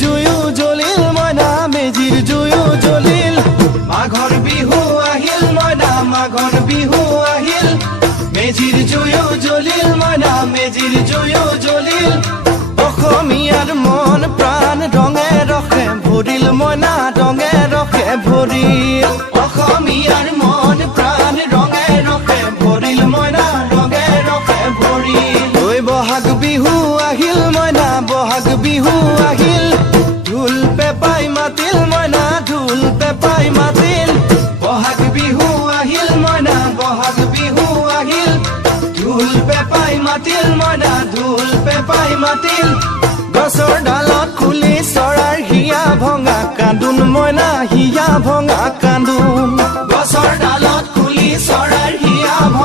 জুয়ো জ্বলিল মইনা মেজিৰ জুয়ো জ্বলিল মাঘৰ বিহু আহিল মইনা মাঘৰ বিহু আহিল মেজিৰ জুয়ো জ্বলিল মইনা মেজিৰ জুয়ো জ্বলিল অসমীয়াৰ মন প্ৰাণ ৰঙে ৰখে ভৰিল মইনা ৰঙে ৰখে ভৰিল অসমীয়াৰ মন প্ৰাণ ৰঙে ৰখে ভৰিল মইনা ৰঙে ৰখে ভৰিল ঐ বহাগ বিহু আহিল মইনা বহাগ বিহু আহিল ঢোল পেপাই মাতিল মইনা ঢোল পেপাই মাতিল বহাগ বিহু আহিল মইনা বহাগ বিহু আহিল ঢোল পেপাই মাতিল মইনা ঢোল পেপাই মাতিল গছৰ ডালত খুলি চৰাৰ হিয়া ভঙা কান্দোন মইনা হিয়া ভঙা কান্দোন গছৰ ডালত খুলি চৰাৰ